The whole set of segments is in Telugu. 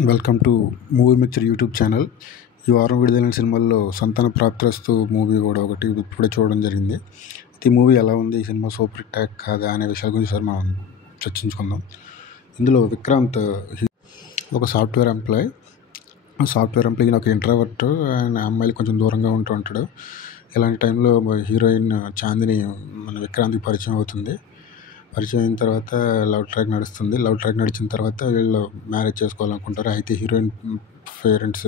Welcome to movie mixture YouTube channel. ఈ వారం విడుదలైన సినిమాల్లో సంతాన ప్రాప్తిరస్తు మూవీ కూడా ఒకటి ఇప్పుడే చూడడం జరిగింది. ఈ మూవీ ఎలా ఉంది, ఈ సినిమా సూపర్ హిట్ కాదా అనే విషయాల గురించి సార్ మనం చర్చించుకుందాం. ఇందులో విక్రాంత్ ఒక సాఫ్ట్వేర్ ఎంప్లాయ్ ఒక ఇంట్రావర్ట్ అండ్ అమ్మాయిలు కొంచెం దూరంగా ఉంటూ ఉంటాడు. ఇలాంటి టైంలో హీరోయిన్ చాందిని మన విక్రాంత్కి పరిచయం అవుతుంది. పరిచయం అయిన తర్వాత లవ్ ట్రాక్ నడిచిన తర్వాత వీళ్ళు మ్యారేజ్ చేసుకోవాలనుకుంటారు. అయితే హీరోయిన్ పేరెంట్స్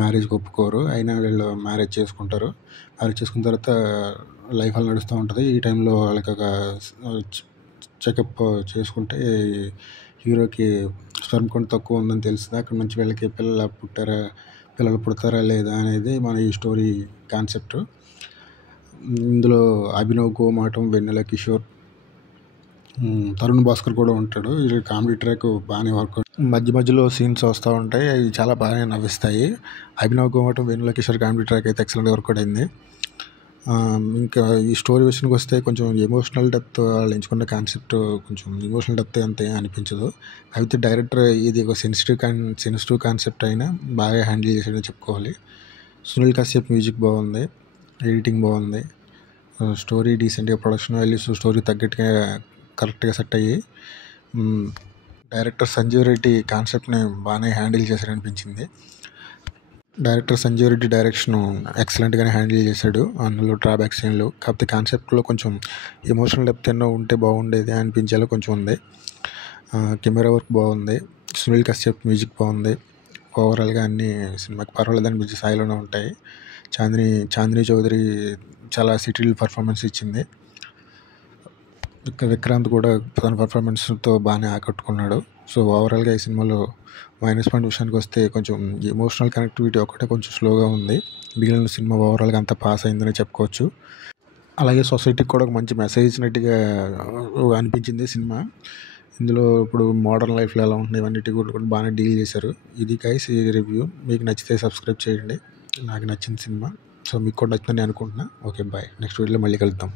మ్యారేజ్కి ఒప్పుకోరు. అయినా వీళ్ళు మ్యారేజ్ చేసుకుంటారు. మ్యారేజ్ చేసుకున్న తర్వాత లైఫ్ అలా నడుస్తూ ఉంటుంది. ఈ టైంలో వాళ్ళకి ఒక చెకప్ చేసుకుంటే హీరోకి స్పెర్మ్ కౌంట్ తక్కువ ఉందని తెలుస్తుంది. అక్కడ నుంచి వీళ్ళకి పిల్లలు పుడతారా లేదా అనేది మన ఈ స్టోరీ కాన్సెప్ట్. ఇందులో అభినవ్ గోమాటం, వెన్నెల కిషోర్, తరుణ్ భాస్కర్ కూడా ఉంటాడు. ఇది కామెడీ ట్రాక్ బాగానే వర్కౌట్. మధ్యలో సీన్స్ వస్తూ ఉంటాయి, అవి చాలా బాగానే నవ్విస్తాయి. అభినవ్ గోమాటం, వెన్నెల కిషోర్ కామెడీ ట్రాక్ అయితే ఎక్సలెంట్ వర్కౌట్ అయింది. ఇంకా ఈ స్టోరీ విషయానికి వస్తే కొంచెం ఎమోషనల్ డెప్త్, వాళ్ళు ఎంచుకున్న కాన్సెప్ట్ కొంచెం ఎమోషనల్ డెప్త్ అంతే అనిపించదు. అయితే డైరెక్టర్ ఇది ఒక సెన్సిటివ్ కాన్సెప్ట్ అయినా బాగా హ్యాండిల్ చేసాడని చెప్పుకోవాలి. సునీల్ కశ్యప్ మ్యూజిక్ బాగుంది, ఎడిటింగ్ బాగుంది, స్టోరీ డీసెంట్గా, ప్రొడక్షన్ వాల్యూస్ స్టోరీ తగ్గట్టుగా కరెక్ట్గా సెట్ అయ్యి డైరెక్టర్ సంజీవ్ రెడ్డి కాన్సెప్ట్ని బాగానే హ్యాండిల్ చేశాడనిపించింది. డైరెక్టర్ సంజీవ్ రెడ్డి డైరెక్షన్ ఎక్సలెంట్గానే హ్యాండిల్ చేశాడు. అందులో డ్రాబ్యాక్స్ ఏం లేవు. కాకపోతే కాన్సెప్ట్లో కొంచెం ఎమోషనల్ డెప్త్ ఎన్నో ఉంటే బాగుండేది అనిపించేలా కొంచెం ఉంది. కెమెరా వర్క్ బాగుంది, సునీల్ కశ్యప్ మ్యూజిక్ బాగుంది. ఓవరాల్గా అన్ని సినిమాకి పర్వాలేదు అనిపించే స్థాయిలోనే ఉంటాయి. చాందిని చౌదరి చాలా సిటీల్ పర్ఫార్మెన్స్ ఇచ్చింది. విక్రాంత్ కూడా తన పర్ఫార్మెన్స్తో బాగానే ఆకట్టుకున్నాడు. సో ఓవరాల్గా ఈ సినిమాలో మైనస్ పాయింట్ విషయానికి వస్తే కొంచెం ఎమోషనల్ కనెక్టివిటీ ఒకటే కొంచెం స్లోగా ఉంది. మిగిలిన సినిమా ఓవరాల్గా అంతా పాస్ అయిందని చెప్పుకోవచ్చు. అలాగే సొసైటీకి కూడా ఒక మంచి మెసేజ్ ఇచ్చినట్టుగా అనిపించింది సినిమా. ఇందులో ఇప్పుడు మోడర్న్ లైఫ్లో ఎలా ఉంటున్నాయి ఇవన్నిటి కూడా బాగానే డీల్ చేశారు. ఇది గైస్ ఈ రివ్యూ. మీకు నచ్చితే సబ్స్క్రైబ్ చేయండి. నాకు నచ్చిన సినిమా, సో మీకు కూడా నచ్చిందని అనుకుంటున్నా. Okay, bye. నెక్స్ట్ వీడియోలో మళ్ళీ కలుద్దాం.